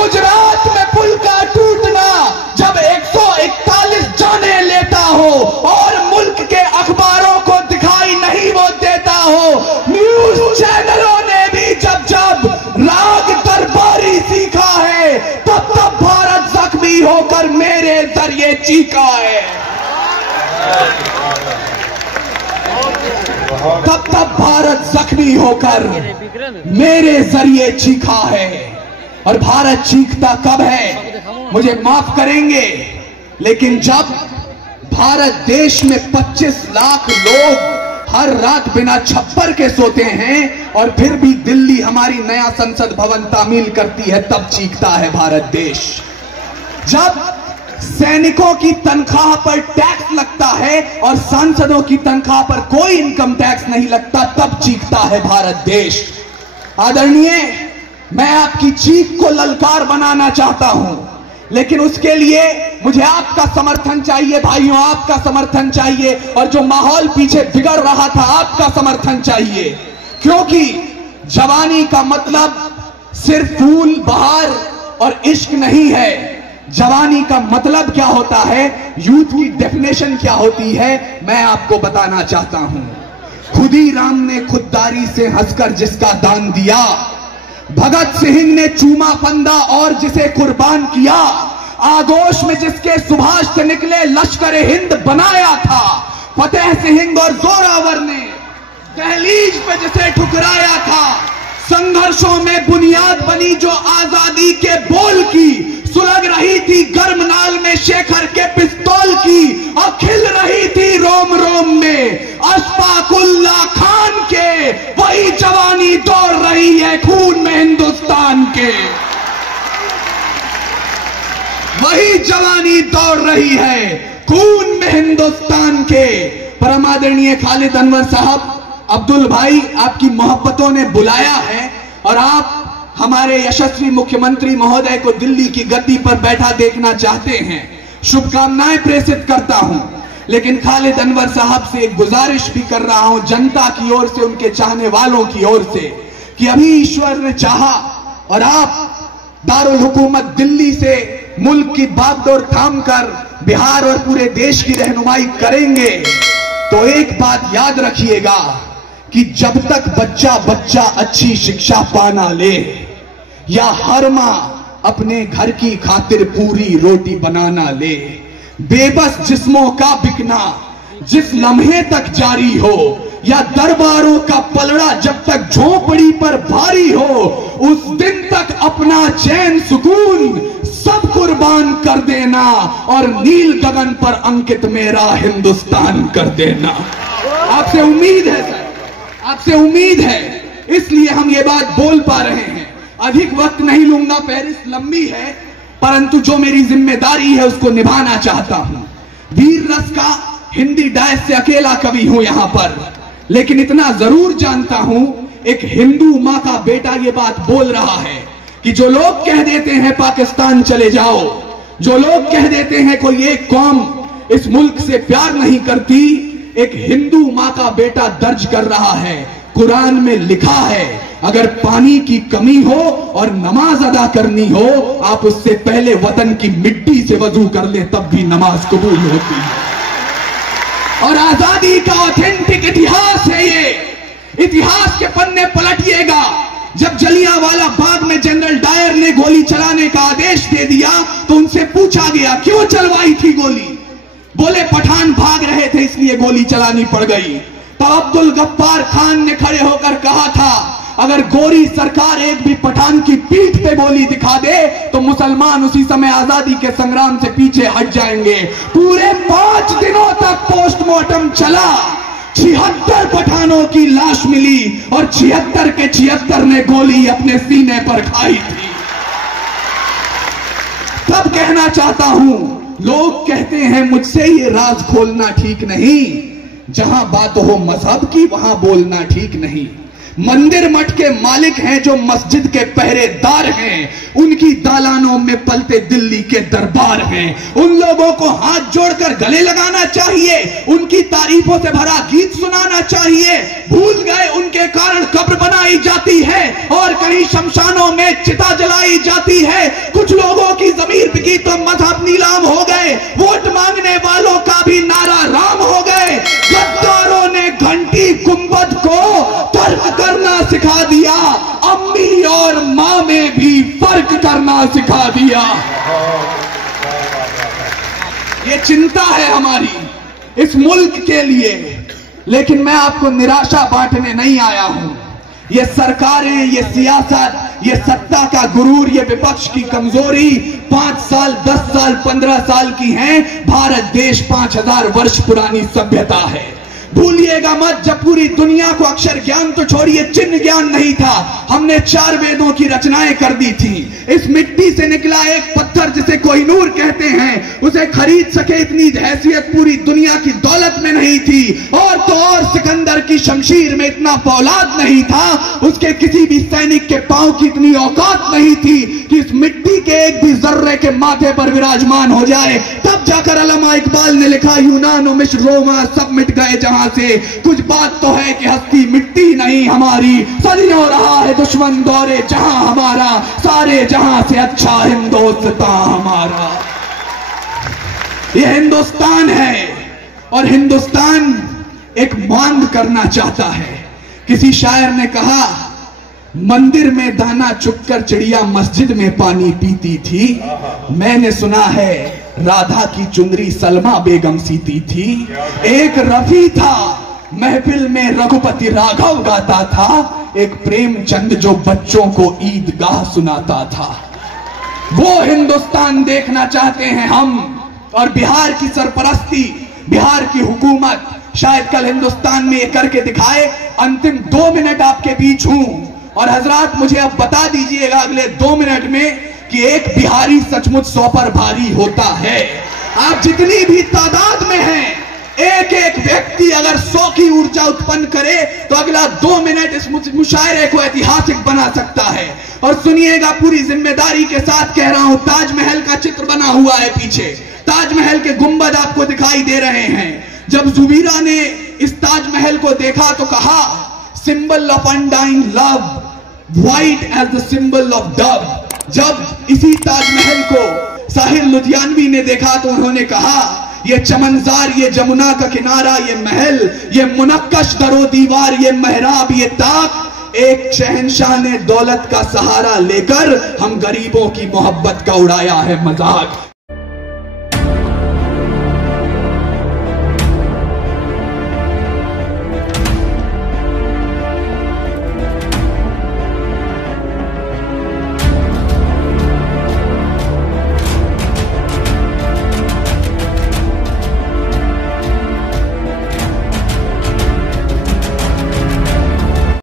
गुजरात में पुल का टूटना जब 141 जाने लेता हो और मुल्क के अखबारों को दिखाई नहीं वो देता हो, न्यूज चैनलों ने भी जब जब राग दरबारी सीखा है, तब तब भारत जख्मी होकर मेरे जरिए चीखा है, तब तब भारत जख्मी होकर मेरे जरिए चीखा है। और भारत चीखता कब है, मुझे माफ करेंगे, लेकिन जब भारत देश में 25 लाख लोग हर रात बिना छप्पर के सोते हैं और फिर भी दिल्ली हमारी नया संसद भवन तामील करती है, तब चीखता है भारत देश। जब सैनिकों की तनख्वाह पर टैक्स लगता है और सांसदों की तनख्वाह पर कोई इनकम टैक्स नहीं लगता, तब चीखता है भारत देश। आदरणीय, मैं आपकी चीख को ललकार बनाना चाहता हूं, लेकिन उसके लिए मुझे आपका समर्थन चाहिए भाइयों, आपका समर्थन चाहिए, और जो माहौल पीछे बिगड़ रहा था आपका समर्थन चाहिए, क्योंकि जवानी का मतलब सिर्फ फूल बहार और इश्क नहीं है। जवानी का मतलब क्या होता है, यूथ की डेफिनेशन क्या होती है, मैं आपको बताना चाहता हूं। खुदी राम ने खुददारी से हंसकर जिसका दान दिया, भगत सिंह ने चूमा फंदा और जिसे कुर्बान किया, आगोश में जिसके सुभाष से निकले लश्कर हिंद बनाया था, फतेह सिंह और जोरावर ने दहलीज पे जिसे ठुकराया था, संघर्षों में बुनियाद बनी जो आजादी के बोल की, सुलग रही थी गर्म नाल में शेखर के पिस्तौल की, और खिल रही थी रोम रोम में अशफाकुल्ला खान के, वही जवानी दौड़ रही है खून में हिंदुस्तान के, वही जवानी दौड़ रही है खून में हिंदुस्तान के। परम आदरणीय खालिद अनवर साहब, अब्दुल भाई, आपकी मोहब्बतों ने बुलाया है और आप हमारे यशस्वी मुख्यमंत्री महोदय को दिल्ली की गद्दी पर बैठा देखना चाहते हैं। शुभकामनाएं प्रेषित करता हूं, लेकिन खालिद अनवर साहब से एक गुजारिश भी कर रहा हूं, जनता की ओर से, उनके चाहने वालों की ओर से, कि अभी ईश्वर ने चाहा और आप दारुल हुकूमत दिल्ली से मुल्क की बागडोर थाम कर बिहार और पूरे देश की रहनुमाई करेंगे, तो एक बात याद रखिएगा कि जब तक बच्चा बच्चा अच्छी शिक्षा पाना ले, या हर मां अपने घर की खातिर पूरी रोटी बनाना ले, बेबस जिस्मों का बिकना जिस लम्हे तक जारी हो, या दरबारों का पलड़ा जब तक झोपड़ी पर भारी हो, उस दिन तक अपना चैन सुकून सब कुर्बान कर देना और नील गगन पर अंकित मेरा हिंदुस्तान कर देना। आपसे उम्मीद है सर, आपसे उम्मीद है, इसलिए हम ये बात बोल पा रहे हैं। अधिक वक्त नहीं लूंगा, फहरिस्त लंबी है, परंतु जो मेरी जिम्मेदारी है उसको निभाना चाहता हूं। वीर रस का हिंदी डायस से अकेला कवि हूं यहां पर, लेकिन इतना जरूर जानता हूं, एक हिंदू मां का बेटा ये बात बोल रहा है कि जो लोग कह देते हैं पाकिस्तान चले जाओ, जो लोग कह देते हैं कोई एक कौम इस मुल्क से प्यार नहीं करती, एक हिंदू मां का बेटा दर्ज कर रहा है। कुरान में लिखा है, अगर पानी की कमी हो और नमाज अदा करनी हो, आप उससे पहले वतन की मिट्टी से वजू कर ले, तब भी नमाज कबूल होती है। और आजादी का ऑथेंटिक इतिहास है ये। इतिहास के पन्ने पलटिएगा। जब जलियांवाला बाग में जनरल डायर ने गोली चलाने का आदेश दे दिया तो उनसे पूछा गया क्यों चलवाई थी गोली, बोले पठान भाग रहे थे इसलिए गोली चलानी पड़ गई। तब अब्दुल गफ्फार खान ने खड़े होकर कहा था, अगर गोरी सरकार एक भी पठान की पीठ पे गोली दिखा दे तो मुसलमान उसी समय आजादी के संग्राम से पीछे हट जाएंगे। पूरे 5 दिनों तक पोस्टमार्टम चला, 76 पठानों की लाश मिली और 76 के 76 ने गोली अपने सीने पर खाई थी। तब कहना चाहता हूं, लोग कहते हैं मुझसे ये राज खोलना ठीक नहीं, जहां बात हो मजहब की वहां बोलना ठीक नहीं। मंदिर मठ के मालिक हैं जो मस्जिद के पहरेदार हैं, उनकी दालानों में पलते दिल्ली के दरबार हैं। उन लोगों को हाथ जोड़कर गले लगाना चाहिए, उनकी तारीफों से भरा गीत सुनाना चाहिए। भूल गए उनके कारण कब्र बनाई जाती है और कहीं शमशानों में चिता जलाई जाती है। की तो मजहब नीलाम हो गए, वोट मांगने वालों का भी नारा राम हो गए। गद्दारों ने घंटी गुंबद को तर्क करना सिखा दिया, अम्मी और मां में भी फर्क करना सिखा दिया। ये चिंता है हमारी इस मुल्क के लिए, लेकिन मैं आपको निराशा बांटने नहीं आया हूं। ये सरकारें, ये सियासत, ये सत्ता का गुरूर, ये विपक्ष की कमजोरी 5 साल, 10 साल, 15 साल की है। भारत देश 5000 वर्ष पुरानी सभ्यता है। भूलिएगा मत, जब पूरी दुनिया को अक्षर ज्ञान तो छोड़िए चिन्ह ज्ञान नहीं था, हमने 4 वेदों की रचनाएं कर दी थी। इस मिट्टी से निकला एक पत्थर जिसे कोहिनूर कहते हैं, उसे खरीद सके इतनी हैसियत पूरी दुनिया की दौलत में नहीं थी। और तो और सिकंदर की शमशीर में इतना फौलाद नहीं था, उसके किसी भी सैनिक के पांव की इतनी औकात नहीं थी कि इस मिट्टी के एक भी जर्रे के माथे पर विराजमान हो जाए। तब जाकर अल्लामा इकबाल ने लिखा, यूनान और मिस्र रोमा सब मिट गए जहां से, कुछ बात तो है कि हस्ती मिट्टी नहीं हमारी, सदियों रहा है दुश्मन दौरे जहां हमारा, सारे जहां से अच्छा हिंदुस्तान हमारा। यह हिंदुस्तान है और हिंदुस्तान एक मांग करना चाहता है। किसी शायर ने कहा, मंदिर में दाना चुगकर चिड़िया मस्जिद में पानी पीती थी। मैंने सुना है राधा की चुंदरी सलमा बेगम सीती थी। एक रफी था महफिल में रघुपति राघव गाता था, एक प्रेमचंद जो बच्चों को ईदगाह सुनाता था। वो हिंदुस्तान देखना चाहते हैं हम। और बिहार की सरपरस्ती, बिहार की हुकूमत शायद कल हिंदुस्तान में ये करके दिखाए। अंतिम 2 मिनट आपके बीच हूं और हजरात मुझे अब बता दीजिएगा अगले 2 मिनट में कि एक बिहारी सचमुच 100 पर भारी होता है। आप जितनी भी तादाद में हैं, एक एक व्यक्ति अगर 100 की ऊर्जा उत्पन्न करे तो अगला 2 मिनट इस मुशायरे को ऐतिहासिक बना सकता है। और सुनिएगा, पूरी जिम्मेदारी के साथ कह रहा हूं, ताजमहल का चित्र बना हुआ है पीछे, ताजमहल के गुंबद आपको दिखाई दे रहे हैं। जब जुबीरा ने इस ताजमहल को देखा तो कहा, symbol of undying love, white as the symbol of dove. जब इसी ताजमहल को साहिल लुधियानवी ने देखा तो उन्होंने कहा, ये चमनजार, ये जमुना का किनारा, ये महल, ये मुनक्कश दरो दीवार, ये मेहराब, ये ताक, एक शहंशाह ने दौलत का सहारा लेकर हम गरीबों की मोहब्बत का उड़ाया है मजाक।